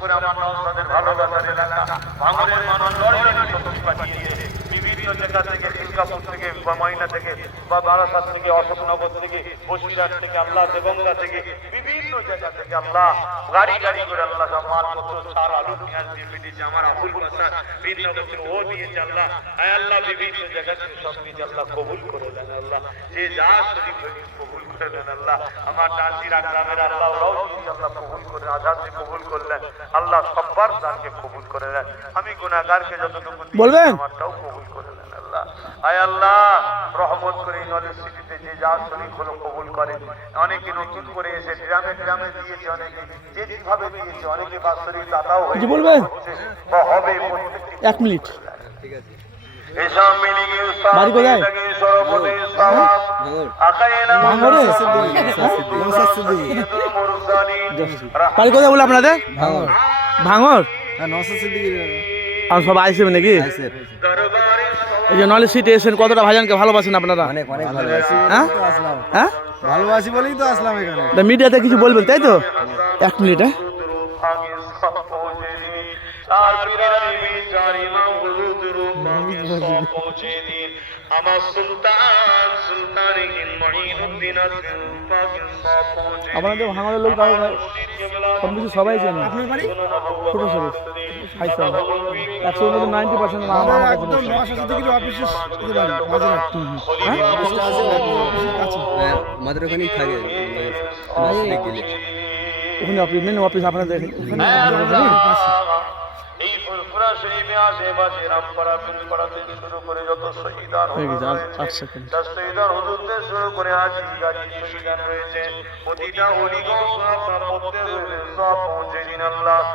করে আমার নওশাদের ভালোবাসার এলাকা ভাঙনের মানুষ লড়াই শক্তি পাঠিয়েছে বিভিন্ন জায়গা থেকে সিঙ্গাপুর থেকে বা ময়না থেকে বা বারাসাত থেকে অশোকনগর থেকে বসিরহাট থেকে আল্লাহ দেবঙ্গা থেকে বিভিন্ন জায়গা থেকে আল্লাহ গাড়ি গাড়ি করে আল্লাহ সব মালপত্র সার আলু পেঁয়াজ দিয়ে দিয়েছে আমার আবুল বাসার ভিন্নগর ও দিয়েছে আল্লাহ আয় আল্লাহ বিভিন্ন জায়গা থেকে সব কিছু আল্লাহ কবুল করে দেন আল্লাহ যে যা শরীফ কবুল করে দেন আল্লাহ আমার নাসিরা গ্রামের আল্লাহ ওরাও আল্লাহ কবুল করে আজাদকে কবুল করলেন আল্লাহ সব্বার দানকে কবুল করে নেন আমি গুনাহগারকে যতটুকু বলবেন আমারটাও কবুল করে নেন আল্লাহ আয় আল্লাহ রহমত করে নলেজ সিটিতে যে যা শরীফ হলো কবুল করে অনেকে নতুন করে এসে গ্রামে গ্রামে দিয়েছে অনেকে যে যেভাবে দিয়েছে অনেকে বাৎসরিক দাতাও হয়েছে বলবেন বা হবে 1 মিনিট ঠিক আছে এসব মিলিয়ে বাড়ি কোথায় সরবতে সাহাব আকাইনা ভাঙরে বাড়ি কোথায় বলে আপনাদের ভাঙর ভাঙর হ্যাঁ নওশাদ সিদ্দিকী আর সব আইসেন নাকি এই যে নলেজ সিটি এসেছেন কতটা ভাইজানকে ভালোবাসেন আপনারা অনেক অনেক ভালোবাসি হ্যাঁ তো আসলাম হ্যাঁ ভালোবাসি বলেই তো আসলাম এখানে মিডিয়াতে কিছু বলবেন তাই তো 1 মিনিট হ্যাঁ আমার সুলতান সুলতান মুঈনুদ্দিন আপনাদের ভাঙার লোক তাও কম বেশি সবাই জানে আপনার বাড়ি ছোট শরীফ হাই স্যার 100 মধ্যে 90% নাম আমার কাছে একদম নওশাদ সিদ্দিকীর অফিসের বাড়ি বাজার হ্যাঁ আমাদের ওখানেই থাকে ওখানে অফিস মেন অফিস আপনাদের এই ফুরফুরা শরীফে আশেপাশে রামপাড়া পীরপাড়া থেকে শুরু করে যত শহীদান শহীদান হুজুরদের শুরু করে হাজি গাজী শহীদান রয়েছে প্রতিটা অলিগঞ্জ সব পৌঁছে দিন আল্লাহ